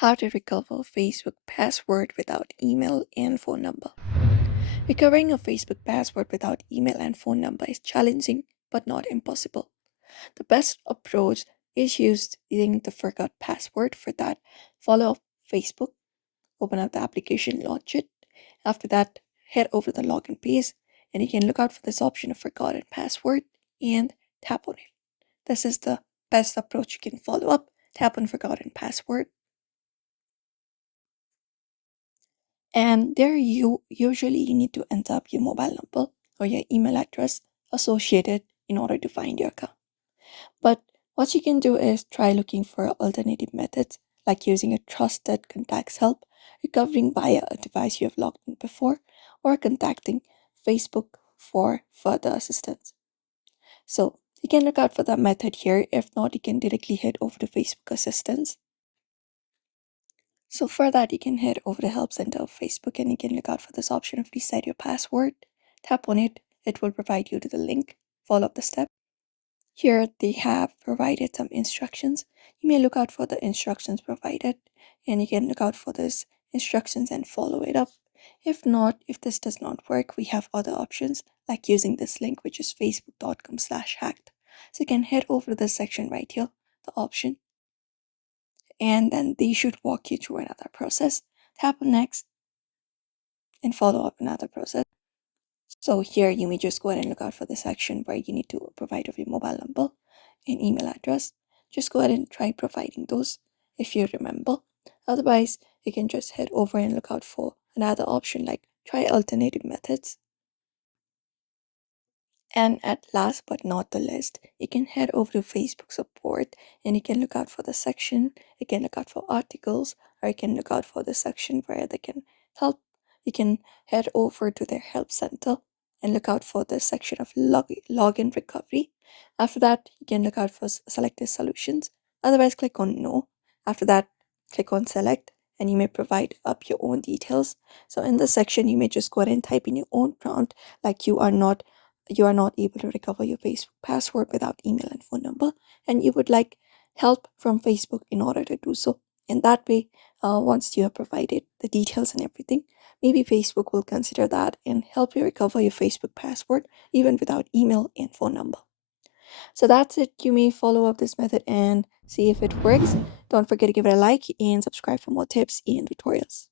How to recover Facebook password without email and phone number. Recovering a Facebook password without email and phone number is challenging but not impossible. The best approach is using the forgot password. For that, follow up Facebook, open up the application, launch it. After that, head over the login page and you can look out for this option of forgotten password and tap on it. This is the best approach you can follow up. Tap on forgotten password. And there you usually need to enter up your mobile number or your email address associated in order to find your account. But what you can do is try looking for alternative methods like using a trusted contacts help, recovering via a device you have logged in before, or contacting Facebook for further assistance. So you can look out for that method here. If not, you can directly head over to Facebook Assistance. So for that, you can head over to Help Center of Facebook and you can look out for this option of reset your password. Tap on it. It will provide you to the link. Follow up the steps. Here they have provided some instructions. You may look out for the instructions provided and you can look out for these instructions and follow it up. If not, if this does not work, we have other options like using this link, which is facebook.com/hacked. So you can head over to this section right here, the option, and then they should walk you through another process. Tap on next and follow up another process. So here you may just go ahead and look out for the section where you need to provide of your mobile number and email address. Just go ahead and try providing those if you remember. Otherwise, you can just head over and look out for another option like try alternative methods. And at last but not the least, you can head over to Facebook support and you can look out for the section. You can look out for articles or you can look out for the section where they can help. You can head over to their help center and look out for the section of login recovery. After that, you can look out for selected solutions. Otherwise, click on no. After that, click on select and you may provide up your own details. So in this section, you may just go ahead and type in your own prompt like you are not able to recover your Facebook password without email and phone number, and you would like help from Facebook in order to do so. In that way, once you have provided the details and everything, maybe Facebook will consider that and help you recover your Facebook password even without email and phone number. So that's it. You may follow up this method and see if it works. Don't forget to give it a like and subscribe for more tips and tutorials.